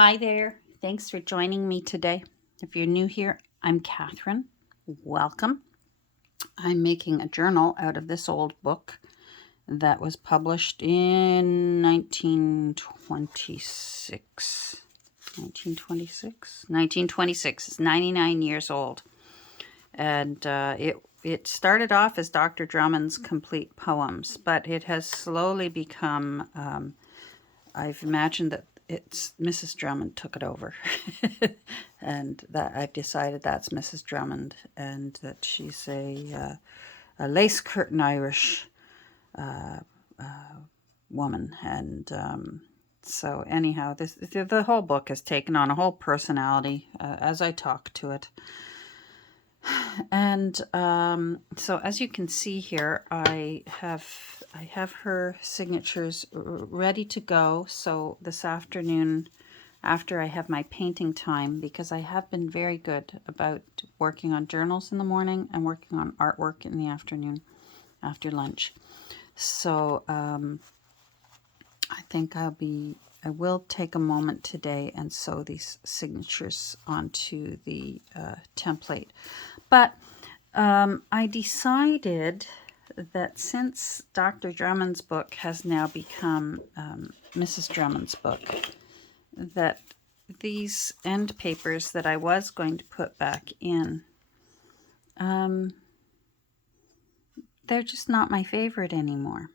Hi there. Thanks for joining me today. If you're new here, I'm Catherine. Welcome. I'm making a journal out of this old book that was published in 1926. 1926? 1926. It's 99 years old. And it started off as Dr. Drummond's complete poems, but it has slowly become, I've imagined that it's Mrs. Drummond took it over. And that I've decided that's Mrs. Drummond, and that she's a lace curtain Irish woman. And so anyhow, the whole book has taken on a whole personality as I talk to it. And so as you can see here, I have her signatures ready to go. So this afternoon, after I have my painting time, because I have been very good about working on journals in the morning and working on artwork in the afternoon after lunch. So I think I will take a moment today and sew these signatures onto the template. But I decided that since Dr. Drummond's book has now become Mrs. Drummond's book, that these end papers that I was going to put back in, they're just not my favorite anymore.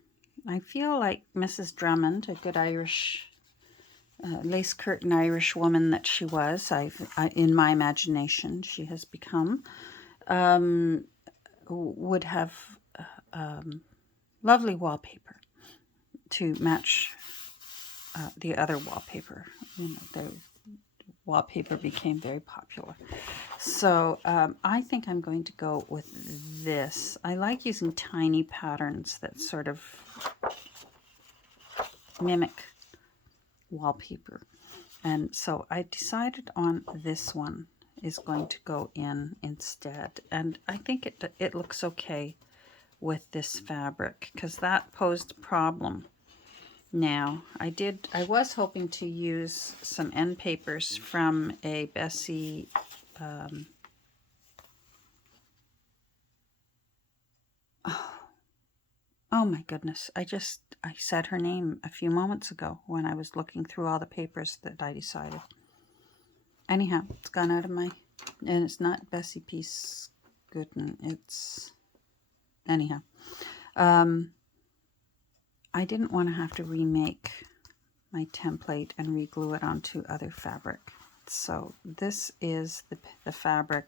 I feel like Mrs. Drummond, a good Irish, lace curtain Irish woman that she was, in my imagination, she has become, would have lovely wallpaper to match the other wallpaper. The wallpaper became very popular. So I think I'm going to go with this. I like using tiny patterns that sort of mimic wallpaper. And so I decided on this one is going to go in instead. And I think it looks okay with this fabric, because that posed a problem. Now, I was hoping to use some end papers from a Bessie oh my goodness, I said her name a few moments ago when I was looking through all the papers that I decided. Anyhow, it's gone out of my, and it's not Bessie Peace Gooden, it's, anyhow. I didn't want to have to remake my template and reglue it onto other fabric. So this is the fabric.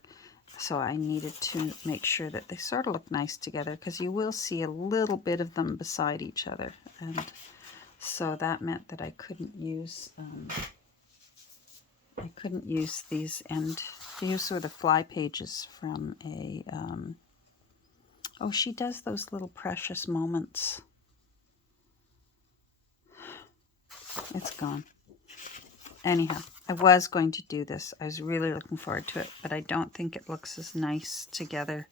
So I needed to make sure that they sort of look nice together, because you will see a little bit of them beside each other. And so that meant that I couldn't use these these were the fly pages from a, oh, she does those little precious moments. It's gone. Anyhow, I was going to do this. I was really looking forward to it, but I don't think it looks as nice together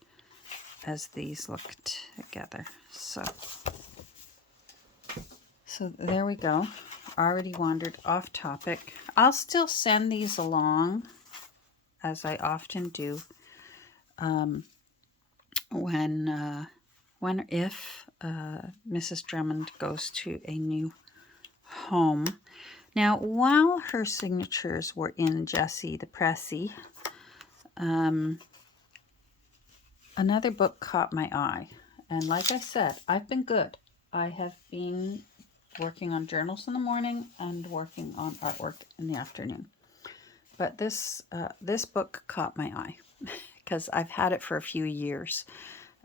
as these look together. So there we go. Already wandered off topic. I'll still send these along, as I often do, if Mrs. Drummond goes to a new home. Now, while her signatures were in Jessie the Pressy, another book caught my eye. And like I said, I've been good. I have been working on journals in the morning and working on artwork in the afternoon. But this book caught my eye because I've had it for a few years.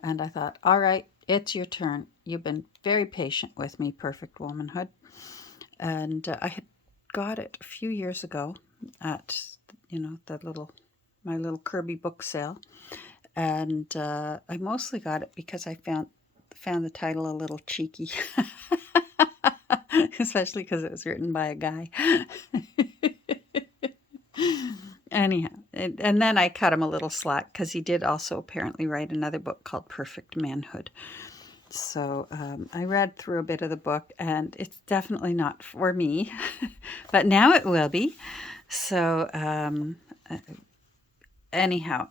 And I thought, all right, it's your turn. You've been very patient with me, Perfect Womanhood. And I had got it a few years ago at, my little Kirby book sale. And I mostly got it because I found the title a little cheeky. Especially because it was written by a guy. Anyhow, and then I cut him a little slack because he did also apparently write another book called Perfect Manhood. So I read through a bit of the book, and it's definitely not for me, but now it will be. So anyhow,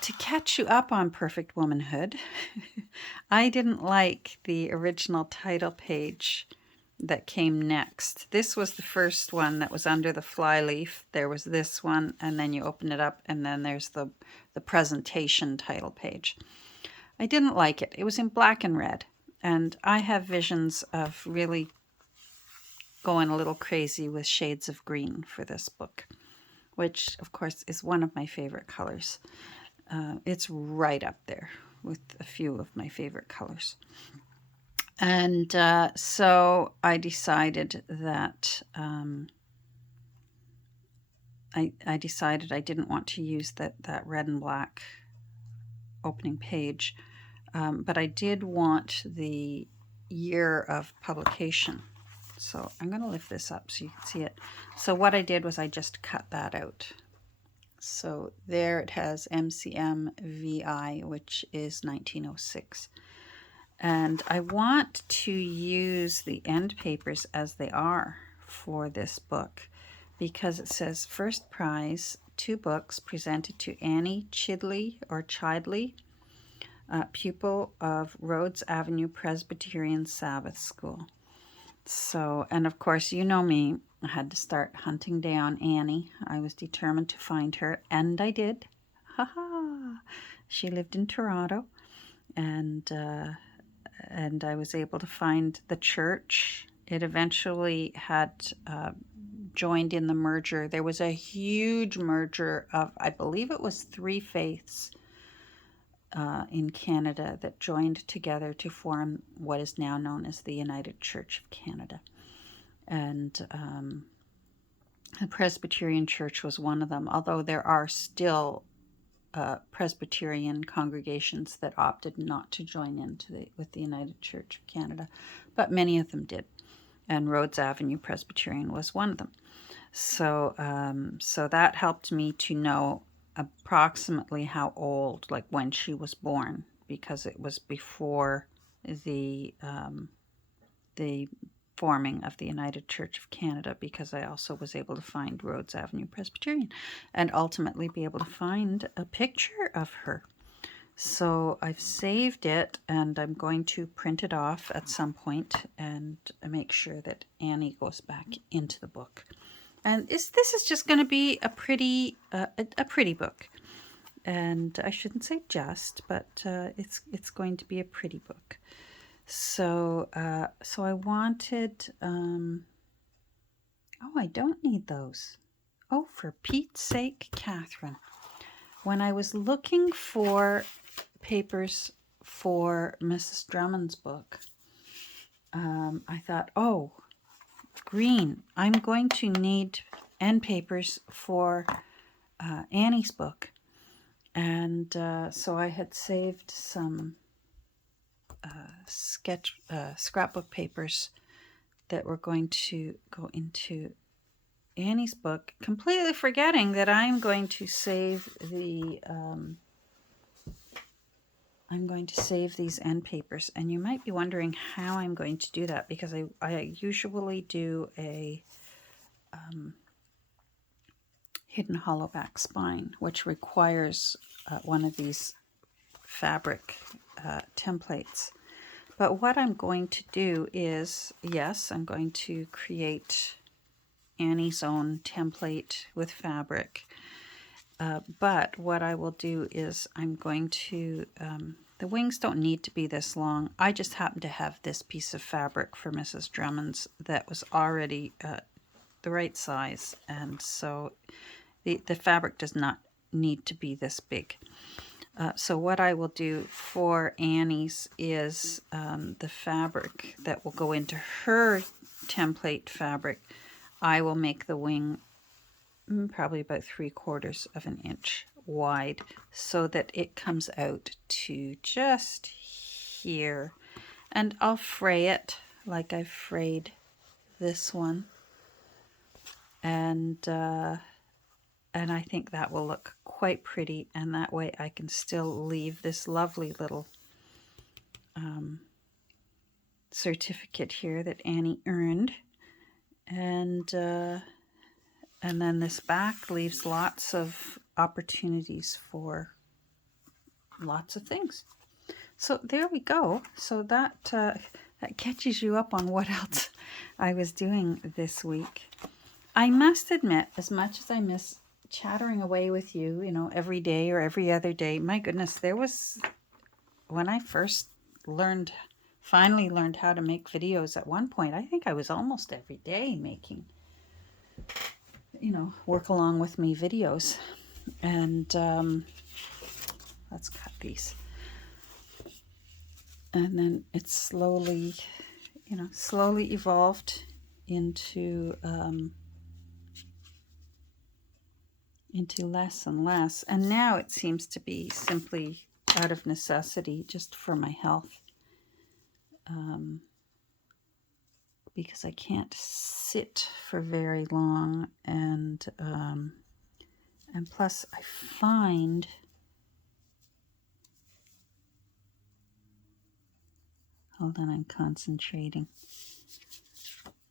to catch you up on Perfect Womanhood, I didn't like the original title page that came next. This was the first one that was under the flyleaf. There was this one, and then you open it up, and then there's the presentation title page. I didn't like it. It was in black and red, and I have visions of really going a little crazy with shades of green for this book, which, of course, is one of my favorite colors. It's right up there with a few of my favorite colors. And so I decided that I decided I didn't want to use that red and black opening page, but I did want the year of publication. So I'm going to lift this up so you can see it. So what I did was I just cut that out. So there it has MCMVI, which is 1906. And I want to use the end papers as they are for this book, because it says first prize, 2 books presented to Annie Chidley or Chidley, pupil of Rhodes Avenue Presbyterian Sabbath School. So, and of course, you know me, I had to start hunting down Annie. I was determined to find her, and I did. Ha! She lived in Toronto, and I was able to find the church. It eventually had joined in the merger. There was a huge merger of, I believe it was 3 faiths in Canada that joined together to form what is now known as the United Church of Canada. And the Presbyterian Church was one of them, although there are still Presbyterian congregations that opted not to join with the United Church of Canada, but many of them did, and Rhodes Avenue Presbyterian was one of them. So, so that helped me to know approximately how old, like when she was born, because it was before the forming of the United Church of Canada, because I also was able to find Rhodes Avenue Presbyterian and ultimately be able to find a picture of her. So I've saved it, and I'm going to print it off at some point and make sure that Annie goes back into the book. And this is just going to be a pretty book. And I shouldn't say just, but it's going to be a pretty book. So so I wanted, oh, I don't need those. Oh, for Pete's sake, Catherine. When I was looking for papers for Mrs. Drummond's book, I thought, oh, green. I'm going to need end papers for Annie's book. And so I had saved some scrapbook papers that were going to go into Annie's book, completely forgetting that I'm going to save the I'm going to save these end papers. And you might be wondering how I'm going to do that, because I usually do a hidden hollow back spine, which requires one of these fabric templates. But what I'm going to do is, yes, I'm going to create Annie's own template with fabric. But what I will do is I'm going to, the wings don't need to be this long. I just happen to have this piece of fabric for Mrs. Drummond's that was already the right size. And so the fabric does not need to be this big. So what I will do for Annie's is the fabric that will go into her template fabric. I will make the wing probably about 3/4 of an inch wide, so that it comes out to just here. And I'll fray it like I've frayed this one. And I think that will look quite pretty, and that way I can still leave this lovely little certificate here that Annie earned. And then this back leaves lots of opportunities for lots of things. So there we go. So that catches you up on what else I was doing this week. I must admit, as much as I miss chattering away with you, you know, every day or every other day, my goodness, there was, when I first finally learned how to make videos at one point, I think I was almost every day making, you know, work along with me videos. And let's cut these. And then it slowly, you know, slowly evolved into less and less. And now it seems to be simply out of necessity, just for my health. Because I can't sit for very long, and plus I find hold on, I'm concentrating.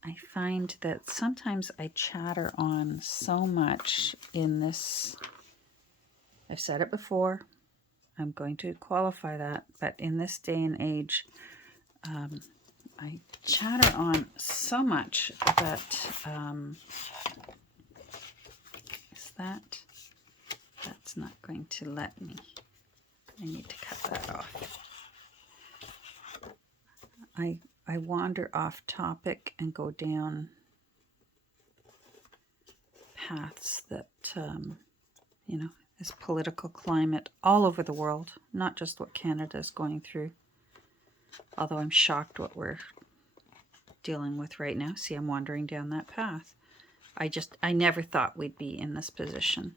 I find that sometimes I chatter on so much in this. I've said it before, I'm going to qualify that, but in this day and age, I chatter on so much that that's not going to let me. I need to cut that off. I wander off topic and go down paths that, you know, this political climate all over the world, not just what Canada is going through. Although I'm shocked what we're dealing with right now. See, I'm wandering down that path. I never thought we'd be in this position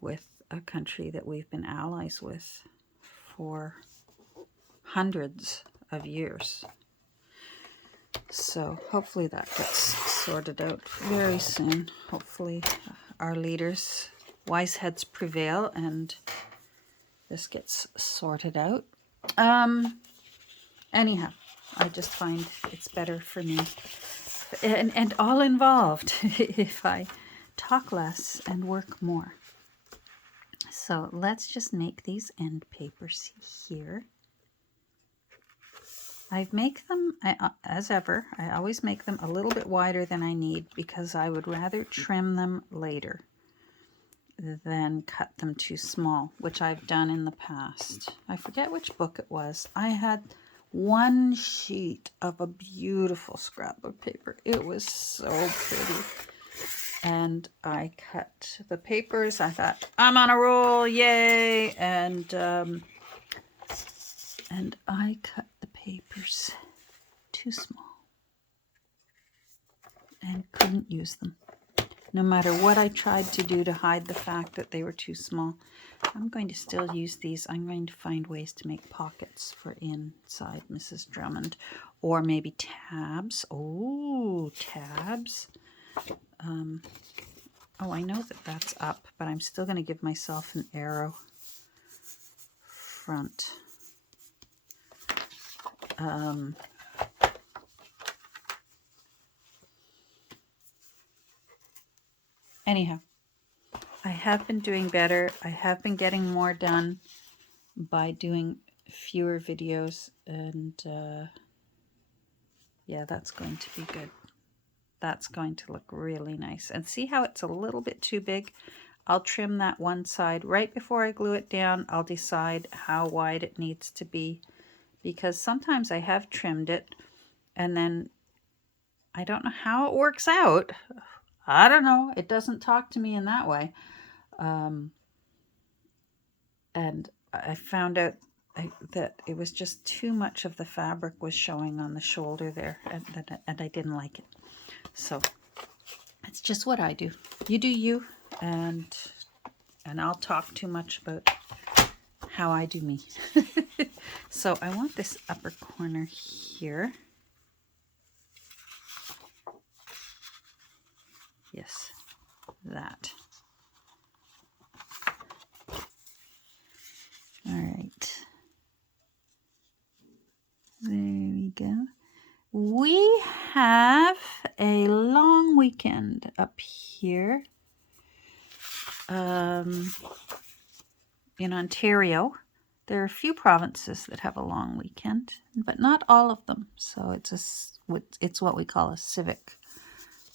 with a country that we've been allies with for hundreds of years. So hopefully that gets sorted out very soon. Hopefully our leaders, wise heads prevail, and this gets sorted out. Anyhow, I just find it's better for me and all involved if I talk less and work more. So let's just make these end papers here. I make them, as ever, I always make them a little bit wider than I need, because I would rather trim them later than cut them too small, which I've done in the past. I forget which book it was. I had one sheet of a beautiful scrapbook paper. It was so pretty. And I cut the papers. I thought, I'm on a roll, yay! And I cut the papers too small and couldn't use them. No matter what I tried to do to hide the fact that they were too small. I'm going to still use these. I'm going to find ways to make pockets for inside Mrs. Drummond, or maybe tabs. Oh, tabs. Oh, I know that that's up, but I'm still going to give myself an arrow front. Anyhow, I have been doing better. I have been getting more done by doing fewer videos, and yeah, that's going to be good. That's going to look really nice. And see how it's a little bit too big? I'll trim that one side. Right before I glue it down, I'll decide how wide it needs to be, because sometimes I have trimmed it and then I don't know how it works out. I don't know. It doesn't talk to me in that way. And I found out that it was just too much of the fabric was showing on the shoulder there, and I didn't like it. So it's just what I do. You do you, and I'll talk too much about how I do me. So I want this upper corner here. Yes, that. All right. have a long weekend up here in Ontario. There are a few provinces that have a long weekend, but not all of them. So it's what we call a civic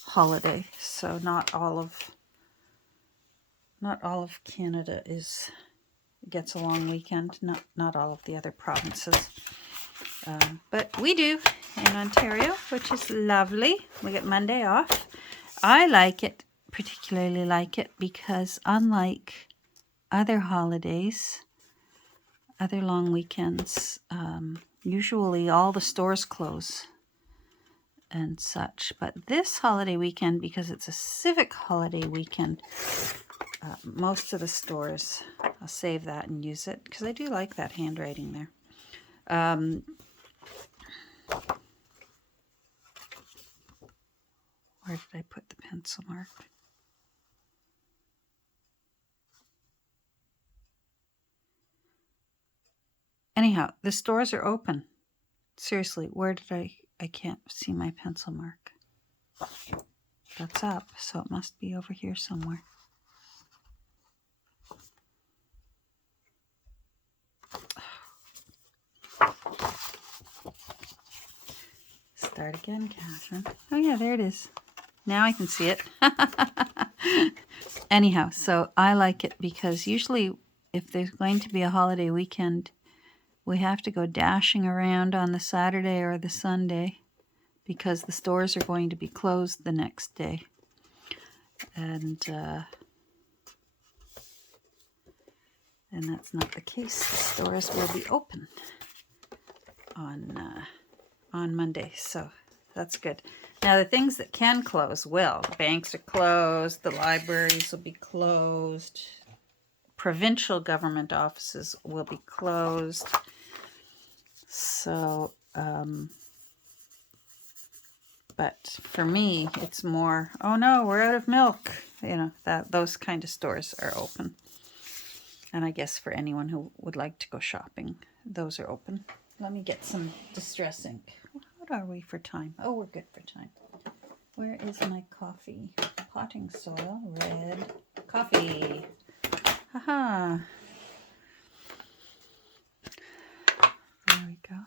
holiday. So not all of Canada gets a long weekend. Not all of the other provinces, but we do in Ontario, which is lovely. We get Monday off. I particularly like it, because unlike other holidays, other long weekends, usually all the stores close and such. But this holiday weekend, because it's a civic holiday weekend, most of the stores, I'll save that and use it, because I do like that handwriting there. Where did I put the pencil mark? Anyhow, the stores are open. Seriously, where did I can't see my pencil mark. That's up, so it must be over here somewhere. Start again, Catherine. Oh yeah, there it is. Now I can see it. Anyhow, so I like it because usually if there's going to be a holiday weekend, we have to go dashing around on the Saturday or the Sunday because the stores are going to be closed the next day. And that's not the case. The stores will be open on Monday, so that's good. Now the things that can close will. The banks are closed, the libraries will be closed, provincial government offices will be closed. So, but for me, it's more, oh no, we're out of milk. You know, those kind of stores are open. And I guess for anyone who would like to go shopping, those are open. Let me get some Distress ink. What are we for time? Oh, we're good for time. Where is my coffee? Potting soil, red coffee. Haha. There we go.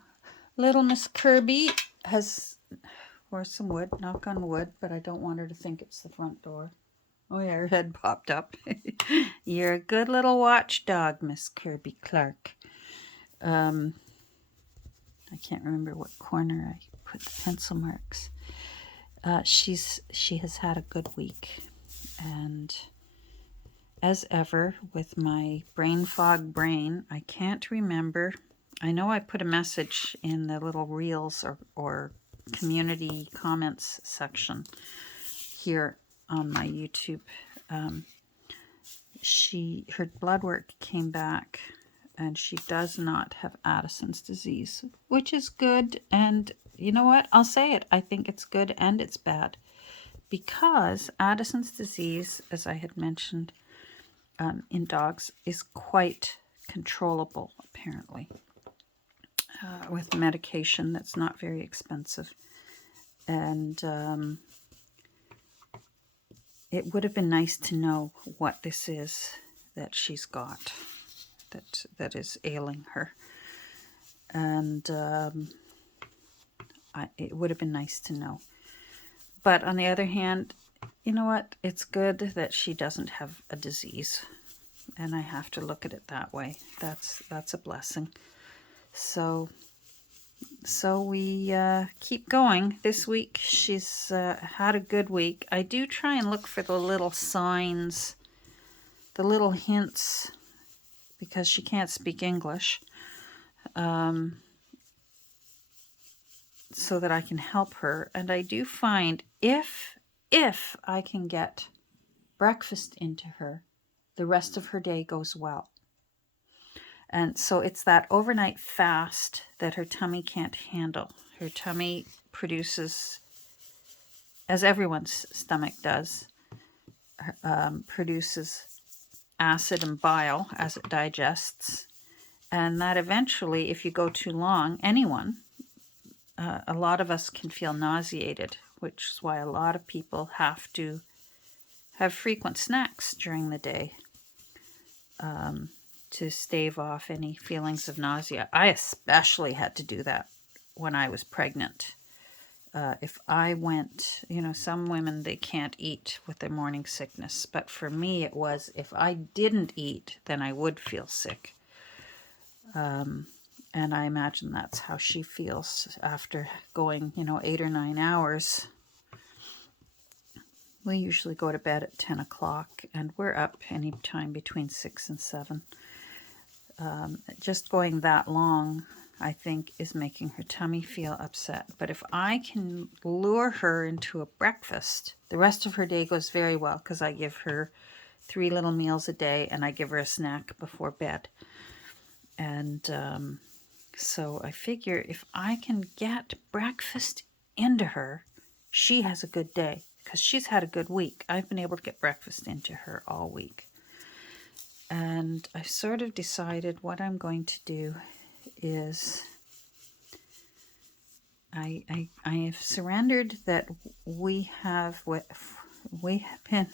Little Miss Kirby has, or some wood, knock on wood, but I don't want her to think it's the front door. Oh yeah, her head popped up. You're a good little watchdog, Miss Kirby Clark. I can't remember what corner I put the pencil marks. She has had a good week, and as ever with my brain fog brain, I can't remember. I know I put a message in the little reels or community comments section here on my YouTube. Her blood work came back, and she does not have Addison's disease, which is good. And you know what? I'll say it. I think it's good and it's bad, because Addison's disease, as I had mentioned, in dogs, is quite controllable, apparently, with medication that's not very expensive. And it would have been nice to know what this is that she's got that is ailing her. And it would have been nice to know. But on the other hand, you know what? It's good that she doesn't have a disease. And I have to look at it that way. That's a blessing. So we keep going. This week she's had a good week. I do try and look for the little signs, the little hints, because she can't speak English, so that I can help her. And I do find if I can get breakfast into her, the rest of her day goes well. And so it's that overnight fast that her tummy can't handle. Her tummy produces, as everyone's stomach does, produces acid and bile as it digests. And that eventually, if you go too long, anyone, a lot of us can feel nauseated, which is why a lot of people have to have frequent snacks during the day to stave off any feelings of nausea. I especially had to do that when I was pregnant. If I went, some women, they can't eat with their morning sickness. But for me, it was if I didn't eat, then I would feel sick. And I imagine that's how she feels after going, 8 or 9 hours. We usually go to bed at 10 o'clock, and we're up anytime between 6 and 7. Just going that long, I think, is making her tummy feel upset. But if I can lure her into a breakfast, the rest of her day goes very well because I give her 3 little meals a day and I give her a snack before bed. And so I figure if I can get breakfast into her, she has a good day because she's had a good week. I've been able to get breakfast into her all week. And I've sort of decided what I'm going to do is I have surrendered that we have been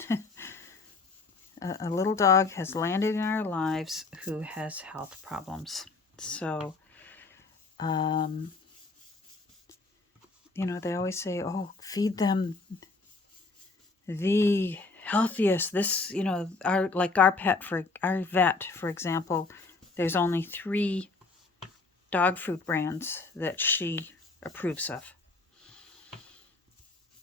a little dog has landed in our lives who has health problems. So, they always say, oh, feed them the healthiest. This, our vet, for example, there's only 3 dog food brands that she approves of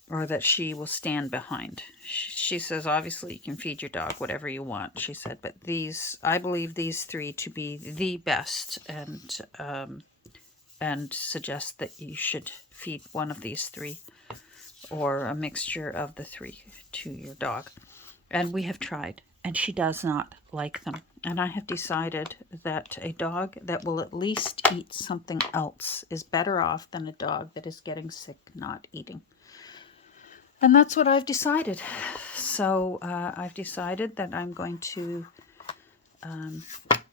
or that she will stand behind. She says, obviously, you can feed your dog whatever you want, she said, but I believe these 3 to be the best, and suggest that you should feed one of these 3 or a mixture of the 3 to your dog. And we have tried, and she does not like them. And I have decided that a dog that will at least eat something else is better off than a dog that is getting sick not eating. And that's what I've decided. So I've decided that I'm going to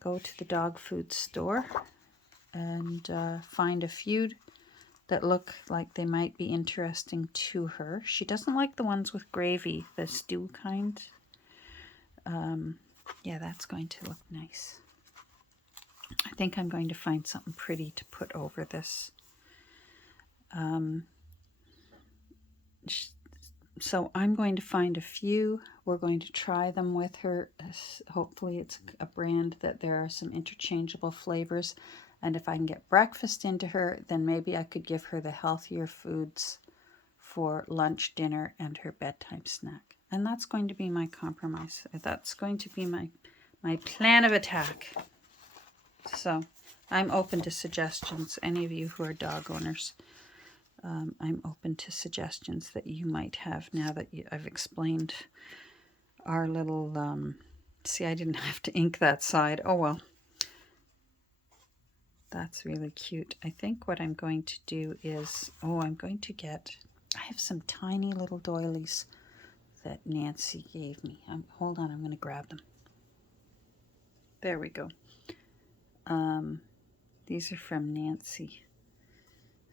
go to the dog food store and find a few that look like they might be interesting to her. She doesn't like the ones with gravy, the stew kind. Yeah, that's going to look nice. I think I'm going to find something pretty to put over this. So I'm going to find a few. We're going to try them with her. Hopefully it's a brand that there are some interchangeable flavors. And if I can get breakfast into her, then maybe I could give her the healthier foods for lunch, dinner, and her bedtime snack. And that's going to be my compromise. That's going to be my plan of attack. So I'm open to suggestions. Any of you who are dog owners, I'm open to suggestions that you might have now that I've explained our little... see, I didn't have to ink that side. Oh, well. That's really cute. I think what I'm going to do is... I'm going to get... I have some tiny little doilies that Nancy gave me. Hold on, I'm going to grab them. There we go. These are from Nancy.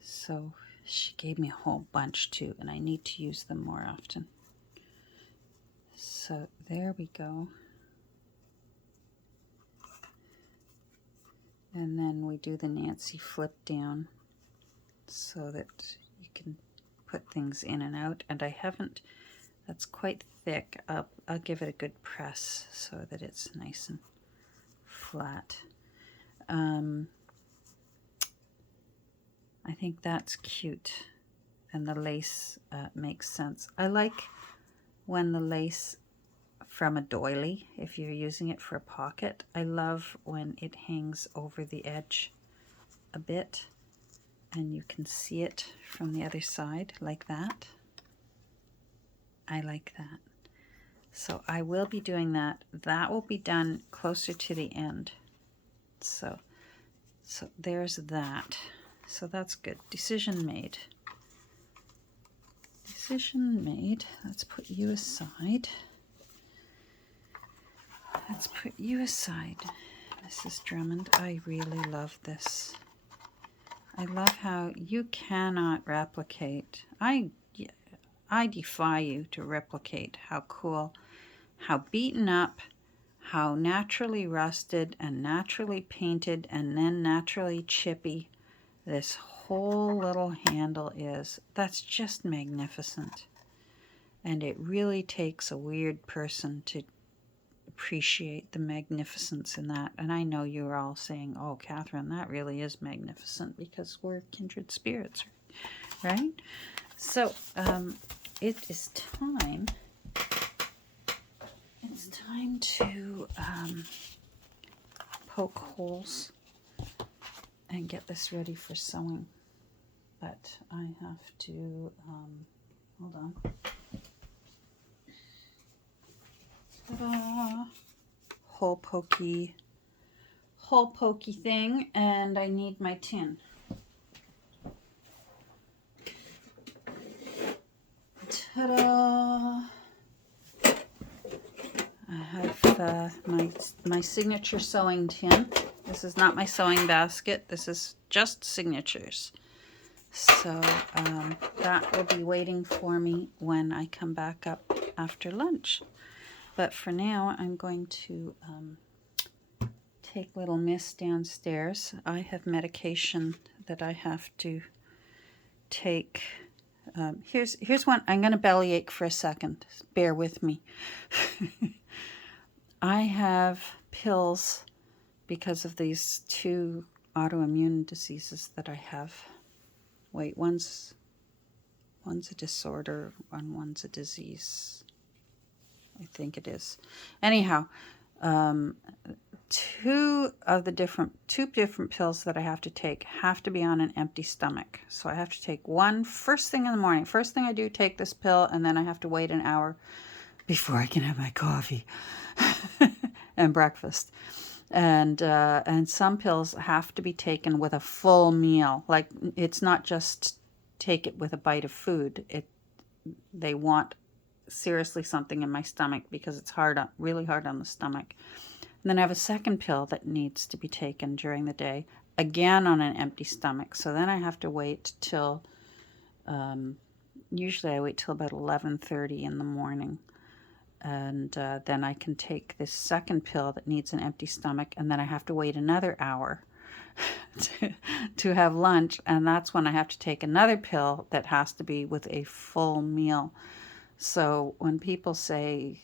So she gave me a whole bunch too, and I need to use them more often. So there we go. And then we do the Nancy flip down so that you can put things in and out. And I haven't, that's quite thick. I'll give it a good press so that it's nice and flat. I think that's cute, and the lace makes sense. I like when the lace from a doily, if you're using it for a pocket, I love when it hangs over the edge a bit and you can see it from the other side like that. I like that. So I will be doing that. That will be done closer to the end. So there's that. So that's good. Decision made. Decision made. Let's put you aside. Let's put you aside, Mrs. Drummond. I really love this. I love how you cannot replicate. I defy you to replicate how cool, how beaten up, how naturally rusted and naturally painted and then naturally chippy this whole little handle is. That's just magnificent. And it really takes a weird person to appreciate the magnificence in that. And I know you're all saying, oh, Catherine, that really is magnificent, because we're kindred spirits, right? So it is time. It's time to poke holes and get this ready for sewing. But I have to, hold on. Ta-da! Hole pokey thing, and I need my tin. Ta-da! I have my signature sewing tin. This is not my sewing basket. This is just signatures. So that will be waiting for me when I come back up after lunch. But for now, I'm going to take little Miss downstairs. I have medication that I have to take. Here's one. I'm going to bellyache for a second. Bear with me. I have pills because of these 2 autoimmune diseases that I have. Wait, one's a disorder and one's a disease. I think it is. Anyhow, 2 different pills that I have to take have to be on an empty stomach. So I have to take one first thing in the morning. First thing I do, take this pill, and then I have to wait an hour before I can have my coffee and breakfast. And some pills have to be taken with a full meal. Like, it's not just take it with a bite of food. They want seriously something in my stomach, because it's really hard on the stomach. And then I have a second pill that needs to be taken during the day, again on an empty stomach. So then I have to wait till, usually I wait till about 11:30 in the morning. And then I can take this second pill that needs an empty stomach, and then I have to wait another hour to have lunch. And that's when I have to take another pill that has to be with a full meal. So when people say,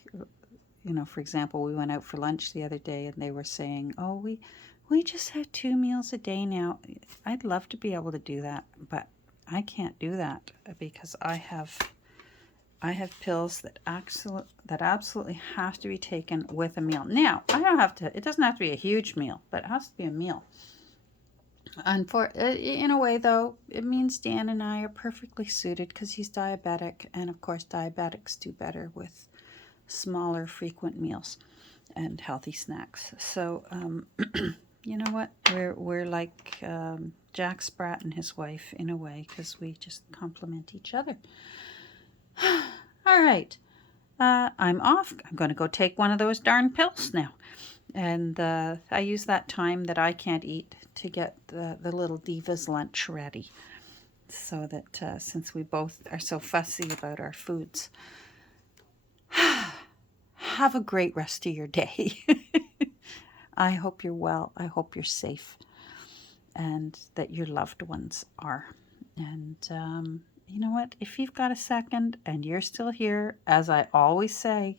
for example, we went out for lunch the other day and they were saying, oh, we just have 2 meals a day now. I'd love to be able to do that, but I can't do that because I have pills that absolutely have to be taken with a meal. Now, it doesn't have to be a huge meal, but it has to be a meal. And in a way, though, it means Dan and I are perfectly suited because he's diabetic. And of course, diabetics do better with smaller, frequent meals and healthy snacks. So, you know what? We're like Jack Sprat and his wife in a way, because we just complement each other. All right. I'm off. I'm going to go take one of those darn pills now. And I use that time that I can't eat to get the little diva's lunch ready, so that since we both are so fussy about our foods. Have a great rest of your day. I hope you're well. I hope you're safe, and that your loved ones are. And you know what? If you've got a second and you're still here, as I always say,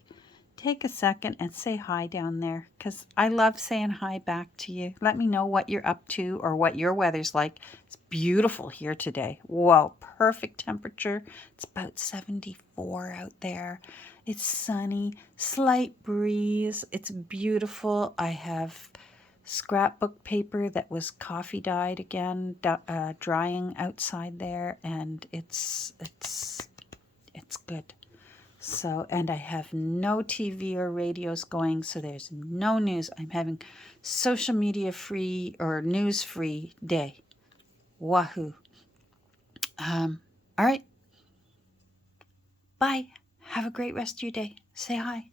take a second and say hi down there, because I love saying hi back to you. Let me know what you're up to or what your weather's like. It's beautiful here today. Whoa, perfect temperature. It's about 74 out there. It's sunny, slight breeze. It's beautiful. I have scrapbook paper that was coffee dyed again, drying outside there, and it's good. So, and I have no TV or radios going, so there's no news. I'm having social media free or news free day. Wahoo. All right. Bye. Have a great rest of your day. Say hi.